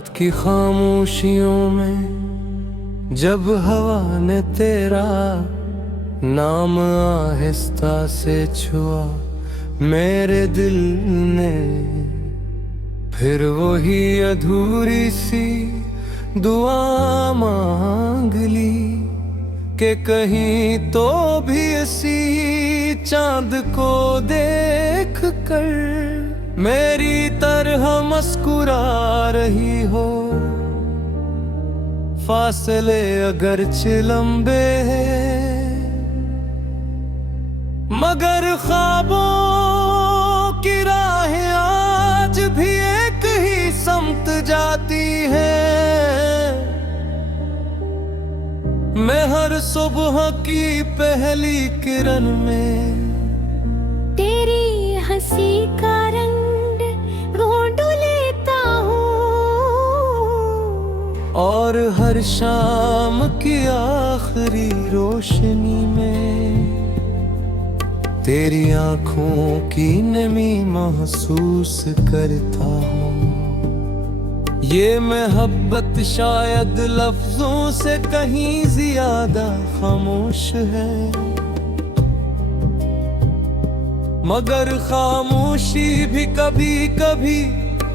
रात की खामोशियों में जब हवा ने तेरा नाम आहिस्ता से छुआ मेरे दिल ने, फिर वही अधूरी सी दुआ मांग ली कि कहीं तो भी इसी चांद को देख कर मेरी तरह मुस्कुरा रही हो। फासले अगरचे लंबे हैं मगर ख्वाबों की राहें आज भी एक ही समत जाती हैं। मैं हर सुबह की पहली किरण में तेरी हंसी का रंग ढूंढ लेता हूँ, और हर शाम की आखिरी रोशनी में तेरी आंखों की नमी महसूस करता हूँ। ये मोहब्बत शायद लफ्जों से कहीं ज्यादा खामोश है, मगर खामोशी भी कभी कभी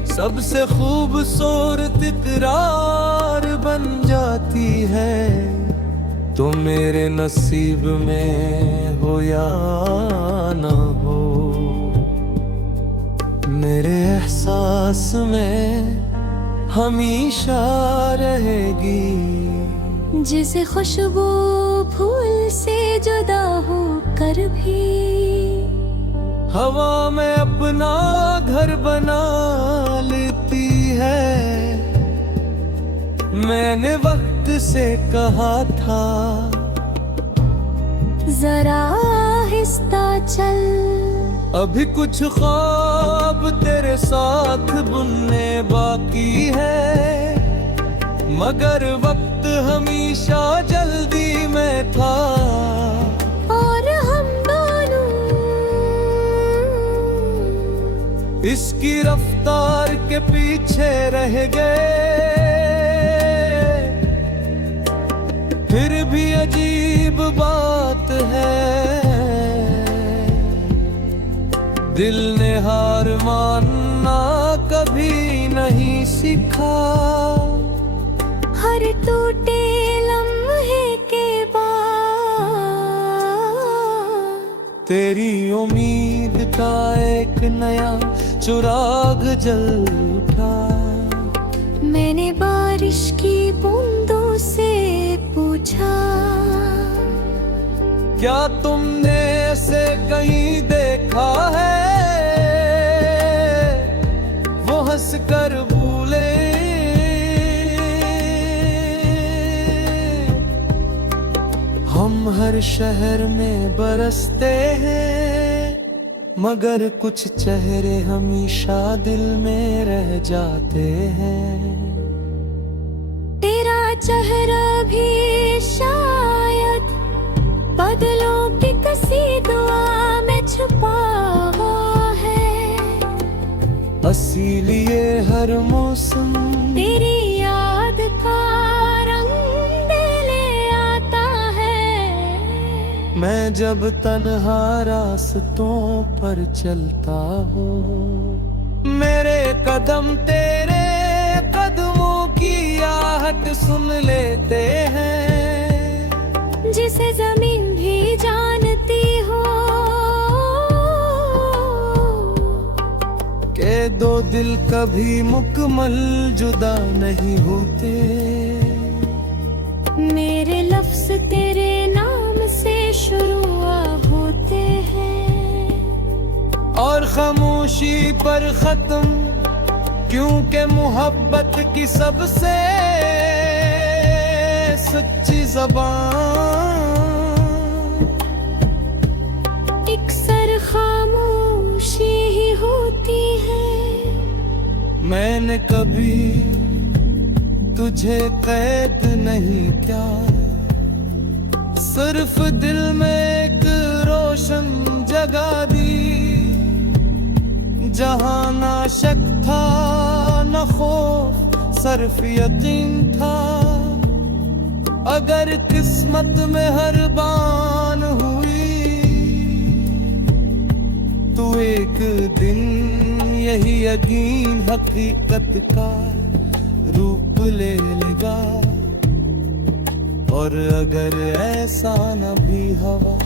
सबसे खूबसूरत इकरार बन जाती है। तो मेरे नसीब में हो या ना हो, मेरे एहसास में हमेशा रहेगी। जिसे खुशबू फूल से जुदा हो कर भी हवा में अपना घर बना लेती है। मैंने वक्त से कहा था जरा आहिस्ता चल, अभी कुछ ख्वाब तेरे साथ बुनने बाकी है, मगर वक्त हमेशा जल्दी में था। और हम दोनों इसकी रफ्तार के पीछे रह गए। फिर भी अजीब बात है, दिल ने हार मानना कभी नहीं सीखा। हर टूटे लम्हे के बाद तेरी उम्मीद का एक नया चिराग जल उठा। मैंने बारिश की बूंदों से पूछा, क्या तुमने ऐसे कहीं देखा है? वो हंस कर बोले, हम हर शहर में बरसते हैं, मगर कुछ चेहरे हमेशा दिल में रह जाते हैं। तेरा चेहरा भी शायद बादलों की कसी दुआ में छुपा हुआ है। इसीलिए हर मौसम तेरी याद का रंग ले आता है। मैं जब तन्हा रास्तों पर चलता हूँ, मेरे कदम तेरे कदमों की आहट सुन लेते हैं। जिसे जमीन भी जानती हो के दो दिल कभी मुकम्मल जुदा नहीं होते। मेरे लफ्ज तेरे नाम से शुरू होते हैं, और खामोशी पर खत्म, क्योंकि मोहब्बत की सबसे सच्ची ज़बान अक्सर खामोशी ही होती है। मैंने कभी तुझे कैद नहीं किया, सिर्फ दिल में एक रोशन जगा दी, जहां ना शक था न खौफ सिर्फ यकीन था, अगर किस्मत में हर बान हुई तो एक दिन यही यकीन हकीकत का रूप ले लेगा। और अगर ऐसा न भी हुआ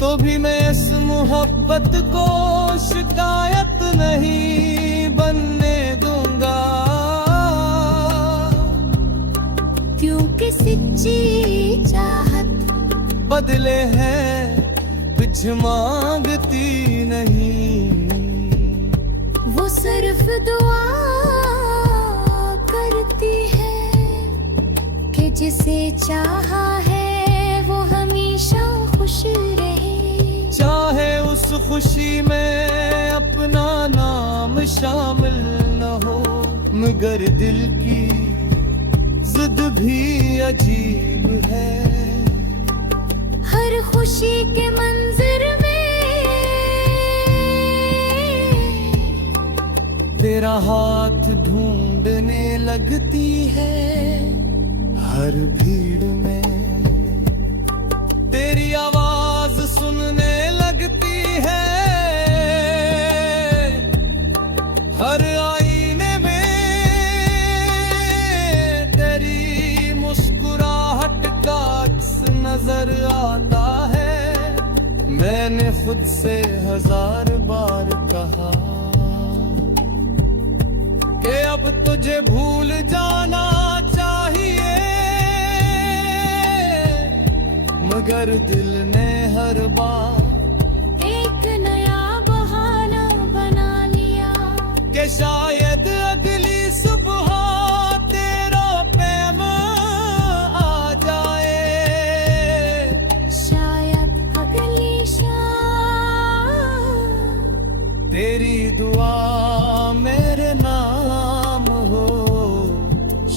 तो भी मैं इस मोहब्बत को शिकायत नहीं बनने दूंगा, क्योंकि सच्ची चाहत बदले हैं कुछ मांगती नहीं। वो सिर्फ दुआ करती है कि जिसे चाहा है वो हमेशा खुश रहे। चाहे उस खुशी में अपना नाम शामिल न हो, मगर दिल की जिद भी अजीब है। हर खुशी के मंजर में तेरा हाथ ढूंढने लगती है, हर भीड़ में तेरी आवाज सुनने लगती है, हर आईने में तेरी मुस्कुराहट का अक्स नजर आता है। मैंने खुद से 1000 बार कहा कि अब तुझे भूल जाना चाहिए, मगर दिल ने हर बार एक नया बहाना बना लिया कि शायद अगली सुबह तेरा प्रेम आ जाए। शायद अगली शाम तेरी दुआ मेरे नाम हो,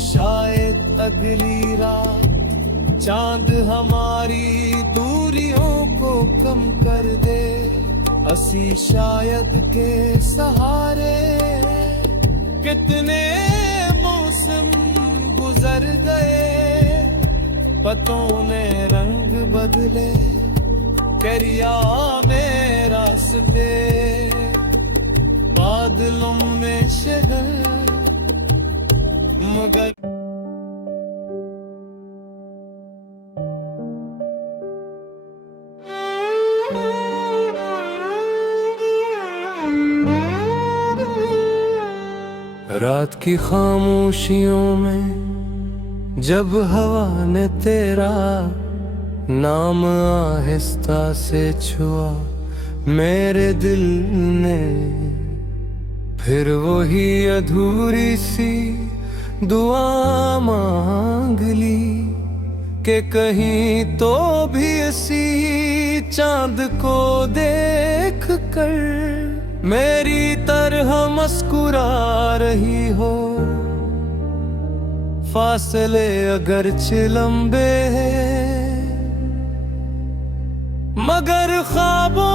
शायद अगली रात चांद हमारी दूरियों को कम कर दे। असी शायद के सहारे कितने मौसम गुजर गए, पतों ने रंग बदले, करिया में रास्ते बादलों में शगल, मगर रात की खामोशियों में जब हवा ने तेरा नाम आहिस्ता से छुआ मेरे दिल ने, फिर वही अधूरी सी दुआ मांग ली कि कहीं तो भी इसी चांद को देख कर मेरी तरह मुस्कुरा रही हो। फासले अगरचे लंबे हैं, मगर ख्वाबों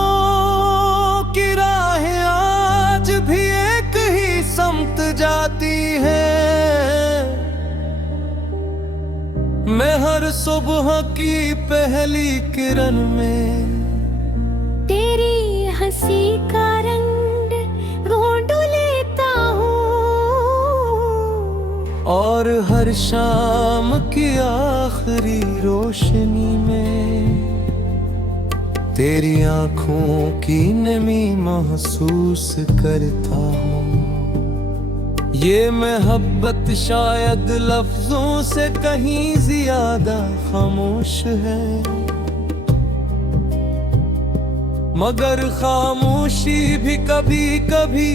की राहें आज भी एक ही समत जाती हैं। मैं हर सुबह की पहली किरण में तेरी हंसी का रंग ढूंढ लेता हूँ, और हर शाम की आखिरी रोशनी में तेरी आंखों की नमी महसूस करता हूँ। ये मोहब्बत शायद लफ्जों से कहीं ज्यादा खामोश है, मगर खामोशी भी कभी कभी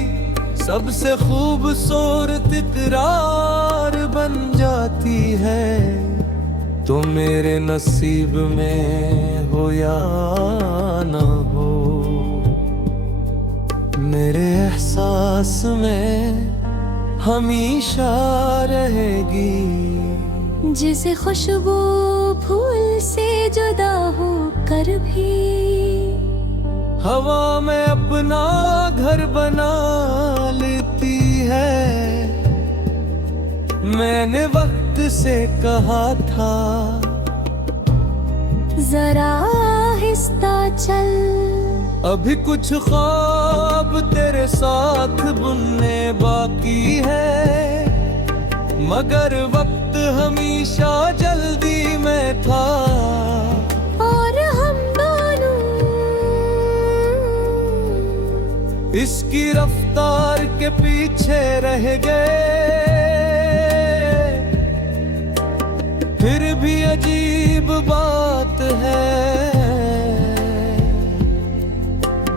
सबसे खूबसूरत इकरार बन जाती है। तो मेरे नसीब में हो या ना हो, मेरे एहसास में हमेशा रहेगी। जिसे खुशबू फूल से जुदा हो कर भी हवा में अपना घर बना लेती है, मैंने वक्त से कहा था जरा आहिस्ता चल, अभी कुछ ख्वाब तेरे साथ बुनने बाकी है, मगर वक्त हमेशा जल्दी में था। और हम दोनों इसकी रफ्तार के पीछे रह गए, फिर भी अजीब बात है,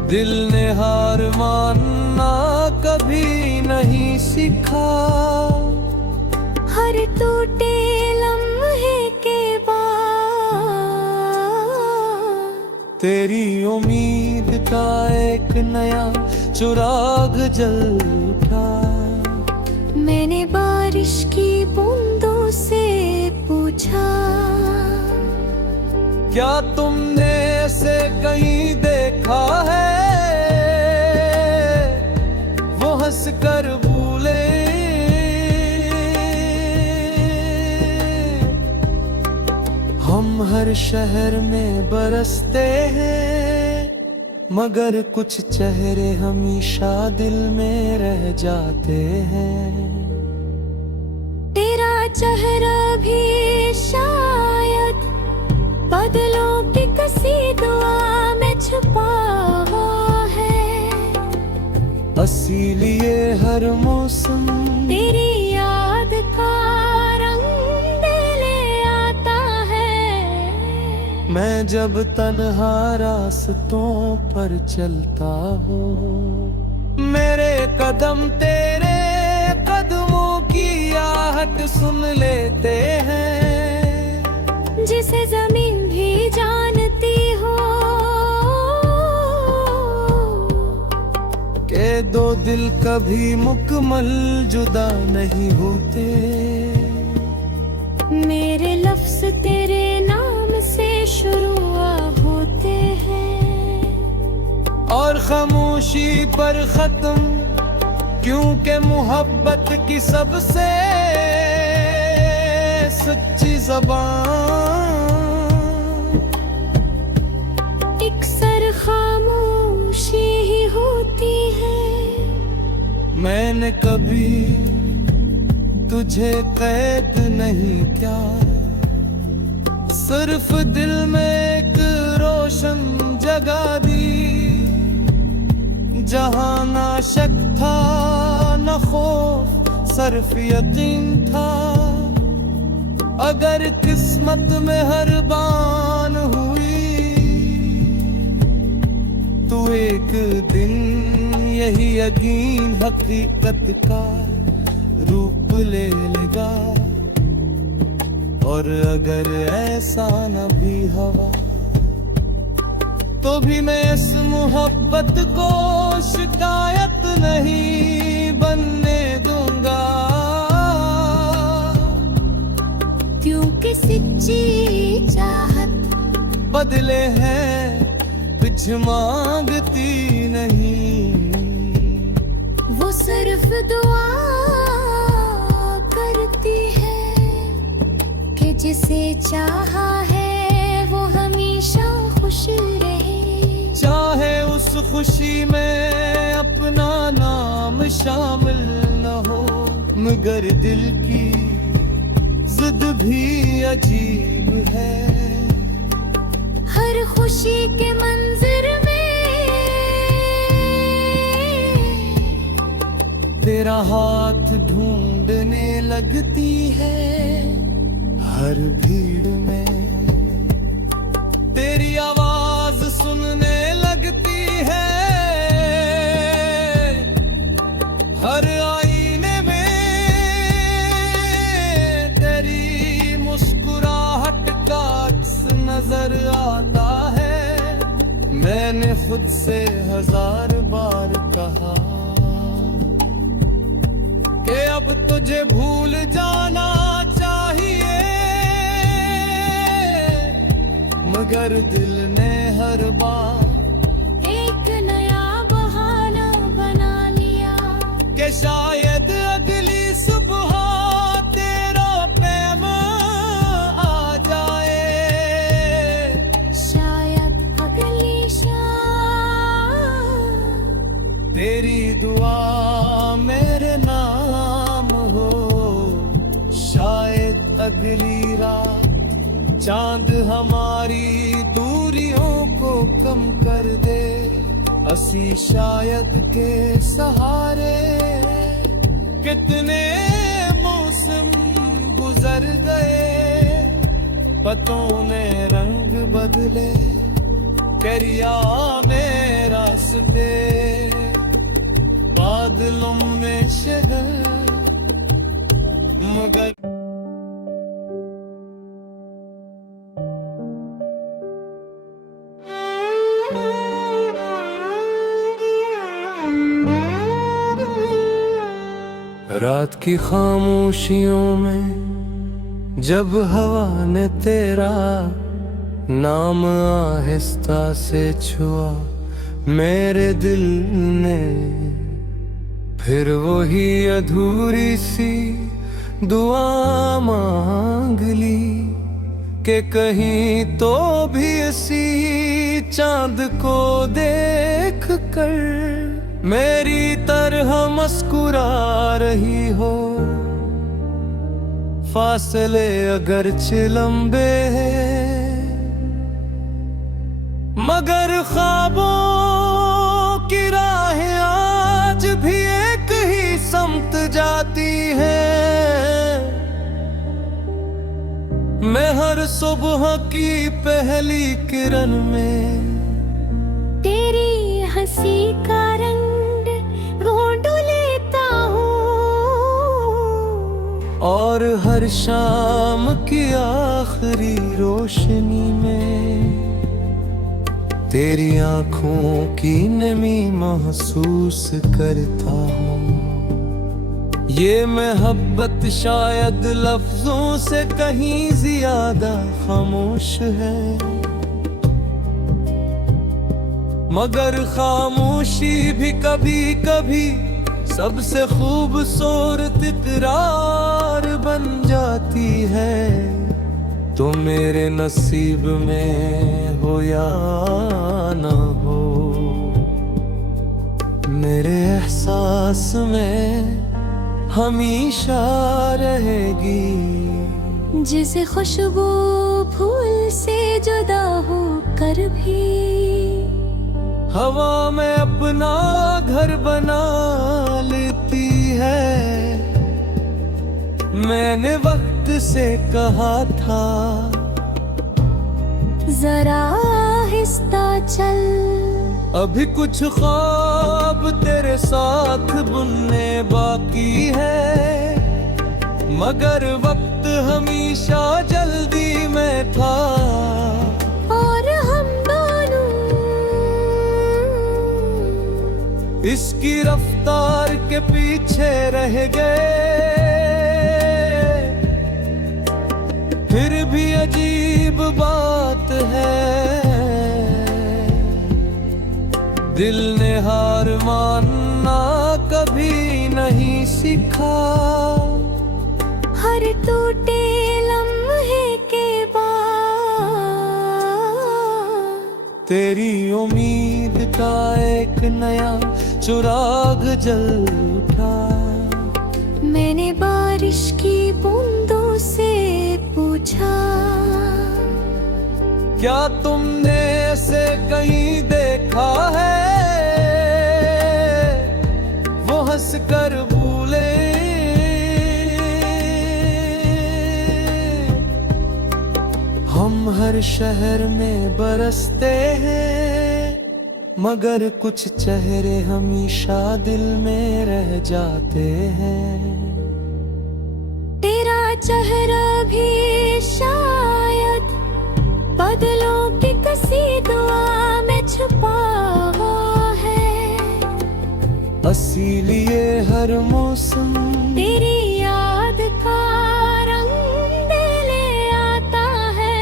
दिल ने हार मानना कभी नहीं सीखा। हर टूटे लम्हे के बाद तेरी उम्मीद का एक नया चिराग जल उठा। मैंने बारिश की बूंदों से पूछा, क्या तुमने ऐसे कहीं देखा है, वो हंस कर भूले। हम हर शहर में बरसते हैं, मगर कुछ चेहरे हमेशा दिल में रह जाते हैं। तेरा चेहरा भी शायद बादलों की कसी दुआ में छुपा हुआ है, इसीलिए हर मौसम तेरी याद का रंग ले आता है। मैं जब तन्हा रास्तों पर चलता हूँ, मेरे कदम तेरे कदमों की आहट सुन लेते हैं। जिसे जमीन भी जानती हो के दो दिल कभी मुकम्मल जुदा नहीं होते। मेरे लफ्ज तेरे नाम से शुरू होते हैं, और खामोशी पर खत्म, क्योंकि मोहब्बत की सबसे सच्ची ज़बान अक्सर खामोशी ही होती है। मैंने कभी तुझे कैद नहीं किया, सिर्फ दिल में एक रोशन जगा दी, जहां ना शक था न खौफ, सिर्फ यकीन था। अगर किस्मत में हर बान हुई, तो एक दिन यही यकीन हकीकत का रूप ले लेगा। और अगर ऐसा न भी हवा, तो भी मैं इस मोहब्बत को शिकायत नहीं बनने दूंगा। क्योंकि सच्ची चाहत बदले हैं कुछ मांगती नहीं, वो सिर्फ दुआ करती है कि जिसे चाहा है वो हमेशा खुश रहे। चाहे उस खुशी में अपना नाम शामिल न हो, मगर दिल की जिद भी अजीब है। हर खुशी के मंजर में तेरा हाथ ढूंढने लगती है। हर भीड़ में तेरी आवाज सुनने लगती है। हर आईने में तेरी मुस्कुराहट का अक्स नजर आता है। मैंने खुद से 1000 बार कहा कि अब तुझे भूल जाना चाहिए, मगर दिल ने हर बार एक नया बहाना बना लिया कि शायद अगली सुबह तेरे अगली रात चांद हमारी दूरियों को कम कर दे, असी शायद के सहारे। कितने मौसम गुजर गए, पतों ने रंग बदले, करिया में रास्ते बादलों में शगल, मगर रात की खामोशियों में जब हवा ने तेरा नाम आहिस्ता से छुआ मेरे दिल ने, फिर वही अधूरी सी दुआ मांग ली कि कहीं तो भी इसी चांद को देख कर मेरी तरह मुस्कुरा रही हो। फासले अगरचे लंबे हैं, मगर ख्वाबों की राहें आज भी एक ही समत जाती हैं। मैं हर सुबह की पहली किरण में तेरी हंसी का रंग ढूंढ लेता हूँ, और हर शाम की आखिरी रोशनी में तेरी आंखों की नमी महसूस करता हूँ। ये मोहब्बत शायद लफ्जों से कहीं ज्यादा खामोश है, मगर खामोशी भी कभी कभी सबसे खूबसूरत इकरार बन जाती है। तो मेरे नसीब में हो या ना हो, मेरे एहसास में हमेशा रहेगी। जिसे खुशबू फूल से जुदा होकर भी हवा में अपना घर बना लेती है। मैंने वक्त से कहा था जरा आहिस्ता चल, अभी कुछ ख्वाब तेरे साथ बुनने बाकी है, मगर वक्त हमेशा जल्दी में था और हम दोनों इसकी रफ्तार के पीछे रह गए। फिर भी अजीब बात है, दिल ने हार मानना कभी नहीं सीखा। हर टूटे लम्हे के बाद तेरी उम्मीद का एक नया चिराग जल उठा। मैंने बारिश की बूंदों से पूछा, क्या तुमने ऐसे कहीं देखा है? वो हंस कर बोले, हम हर शहर में बरसते हैं, मगर कुछ चेहरे हमेशा दिल में रह जाते हैं। तेरा चेहरा भी शायद बादलों की कसी दुआ में छुपा हुआ है। इसीलिए हर मौसम तेरी याद का रंग ले आता है।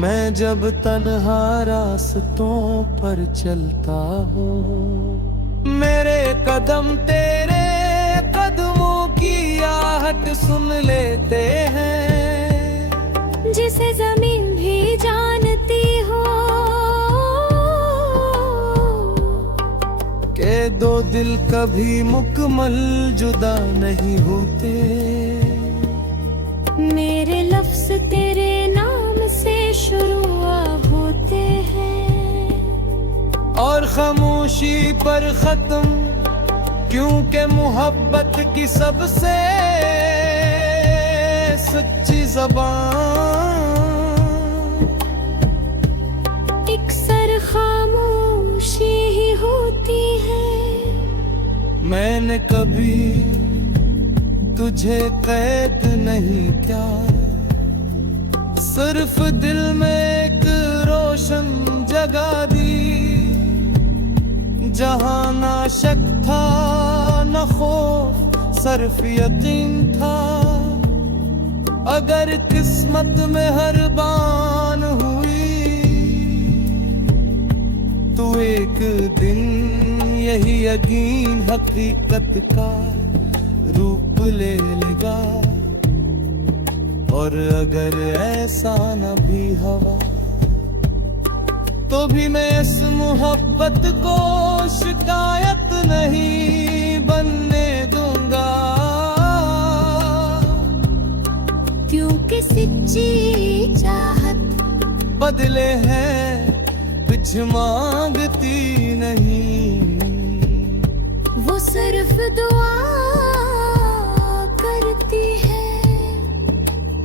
मैं जब तन्हा रास्तों पर चलता हूँ, मेरे कदम तेरे कदमों की आहट सुन लेते हैं। जिसे जमीन भी जानती हो के दो दिल कभी मुकम्मल जुदा नहीं होते। मेरे लफ्ज तेरे नाम से शुरू होते हैं और खामोशी पर खत्म, क्योंकि मोहब्बत की सबसे सच्ची ज़बान एक सर खामोशी ही होती है। मैंने कभी तुझे कैद नहीं किया, सिर्फ दिल में एक रोशन जगा दी, जहां ना शक था न खौफ, सिर्फ यकीन था। अगर किस्मत में हर बान हुई तो एक दिन यही यकीन हकीकत का रूप ले लेगा। और अगर ऐसा न भी हवा तो भी मैं इस मोहब्बत को शिकायत नहीं बनने दूंगा, क्योंकि सच्ची चाहत बदले हैं कुछ मांगती नहीं। वो सिर्फ दुआ करती है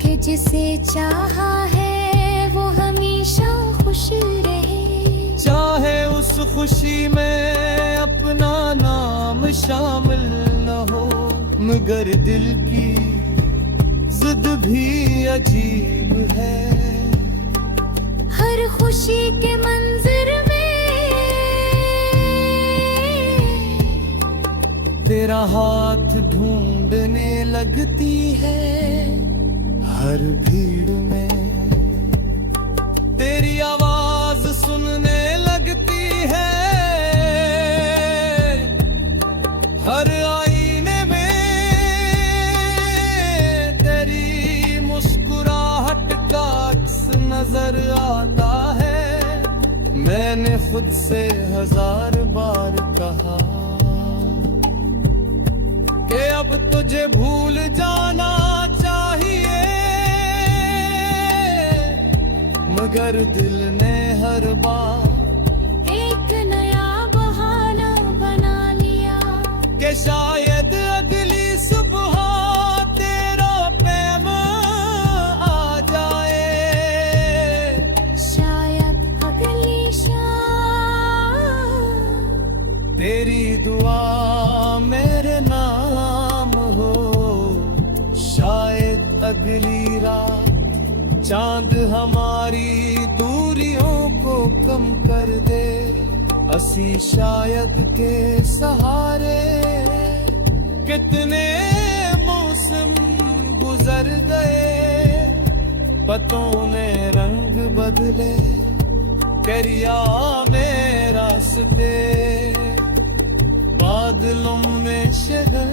कि जिसे चाहा है वो हमेशा खुश रहे, चाहे उस खुशी में अपना नाम शामिल न हो। मगर दिल की जिद भी अजीब है, हर खुशी के मंजर में तेरा हाथ ढूंढने लगती है। हर भीड़ में तेरी आवाज सुनने लगती है, हर आईने में तेरी मुस्कुराहट का अक्स नजर आता है। मैंने खुद से 1000 बार कहा कि अब तुझे भूल जाना चाहिए, मगर दिल ने हर बार एक नया बहाना बना लिया कि शायद अगली सुबह तेरा पैगाम आ जाए, शायद अगली शाम तेरी दुआ मेरे नाम हो, शायद अगली रात चांद हमारी दूरियों को कम कर दे। असी शायद के सहारे कितने मौसम गुजर गए, पतों ने रंग बदले, दरिया में रास्ते बादलों में शगल,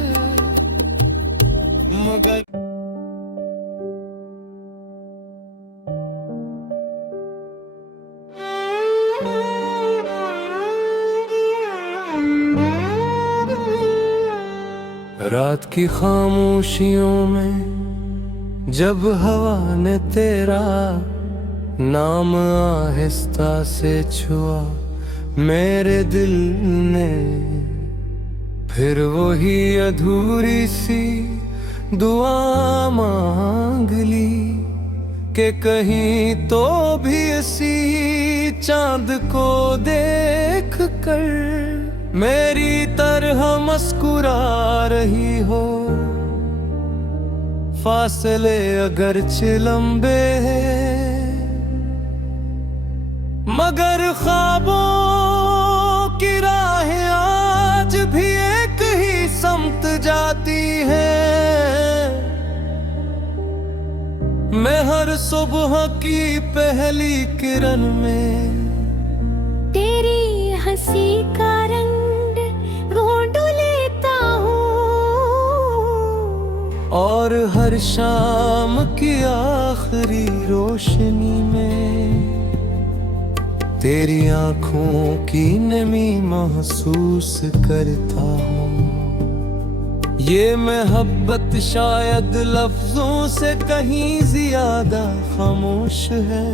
मगर रात की खामोशियों में जब हवा ने तेरा नाम आहिस्ता से छुआ मेरे दिल ने, फिर वही अधूरी सी दुआ मांग ली कि कहीं तो भी इसी चांद को देख कर मेरी तरह मुस्कुरा रही हो। फासले अगरचे लंबे हैं, मगर ख्वाबों की राहें आज भी एक ही समत जाती हैं। मैं हर सुबह की पहली किरण में तेरी हंसी का रंग ढूंढ लेता हूँ, और हर शाम की आखिरी रोशनी में तेरी आंखों की नमी महसूस करता हूँ। ये मोहब्बत शायद लफ्जों से कहीं ज्यादा खामोश है,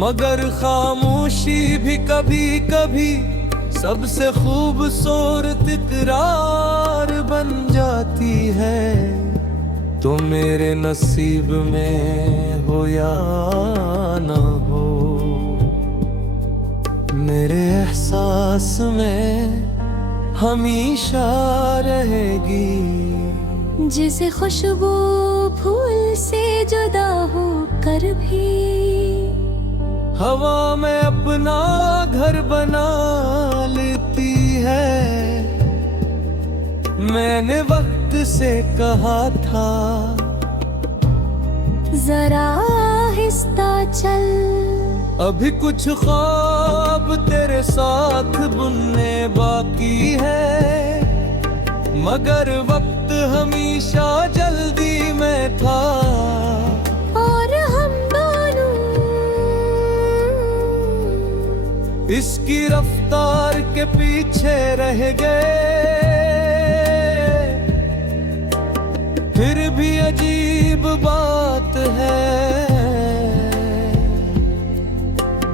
मगर खामोशी भी कभी कभी सबसे खूबसूरत इकरार बन जाती है। तो मेरे नसीब में हो या ना हो, मेरे एहसास में हमेशा रहेगी। जिसे खुशबू फूल से जुदा हो कर भी हवा में अपना घर बना लेती है। मैंने वक्त से कहा था जरा आहिस्ता चल, अभी कुछ ख्वाब तेरे साथ बुनने बाकी है, मगर वक्त हमेशा जल्दी में था। और हम दोनों इसकी रफ्तार के पीछे रह गए। फिर भी अजीब बात है,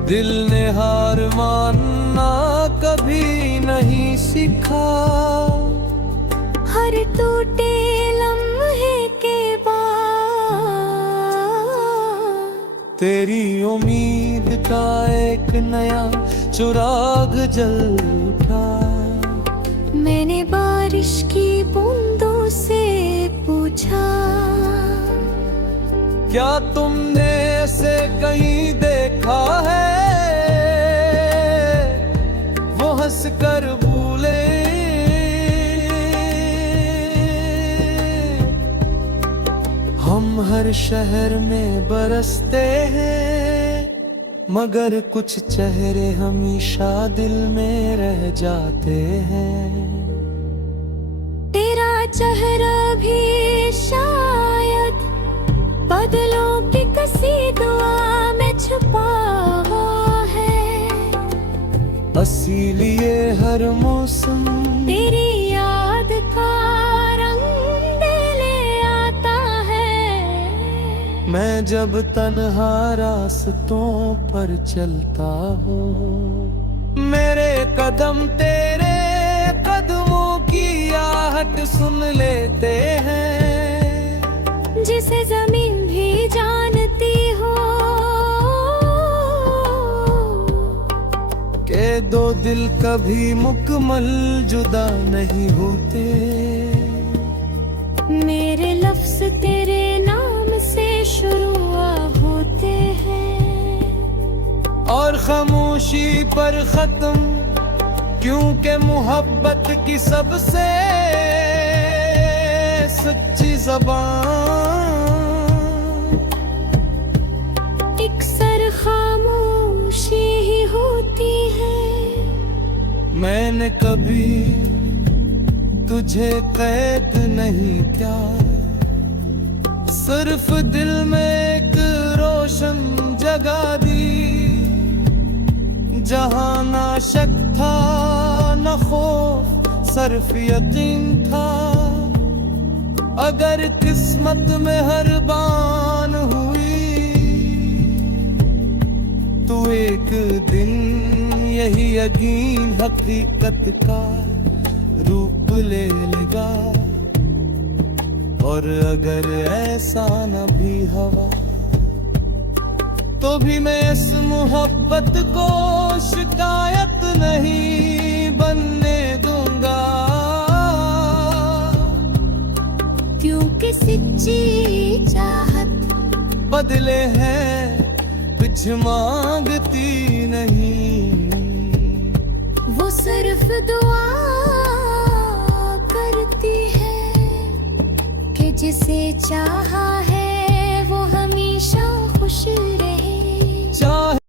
दिल ने हार मानना कभी नहीं सीखा। हर टूटे लम्हे के बाद तेरी उम्मीद का एक नया चिराग जल उठा। मैंने बारिश की बूंदों से पूछा, क्या तुमने ऐसे कहीं देखा है? वो हंस कर भूले, हम हर शहर में बरसते हैं, मगर कुछ चेहरे हमेशा दिल में रह जाते हैं। तेरा चेहरा भी शायद बादलों की कसी दुआ में छुपा हुआ है। इसीलिए हर मौसम तेरी याद का रंग ले आता है। मैं जब तन्हा रास्तों पर चलता हूँ, मेरे कदम तेरे कदमों की आहट सुन लेते हैं। जिसे जमीन भी जानती हो के दो दिल कभी मुकम्मल जुदा नहीं होते। मेरे लफ्ज तेरे नाम से शुरू होते हैं और खामोशी पर खत्म, क्योंकि मोहब्बत की सबसे सच्ची ज़बान अक्सर खामोशी ही होती है। मैंने कभी तुझे कैद नहीं किया, सिर्फ दिल में एक रोशन जगा दी। जहाँ ना शक था न खौफ, सिर्फ यकीन था। अगर किस्मत में हर बान हुई, तो एक दिन यही यकीन हकीकत का रूप ले लेगा। और अगर ऐसा न भी हवा, तो भी मैं इस मोहब्बत को शिकायत नहीं बनने दूंगा। क्योंकि सच्ची चाहत बदले हैं कुछ मांगती नहीं, वो सिर्फ दुआ करती है कि जिसे चाहा है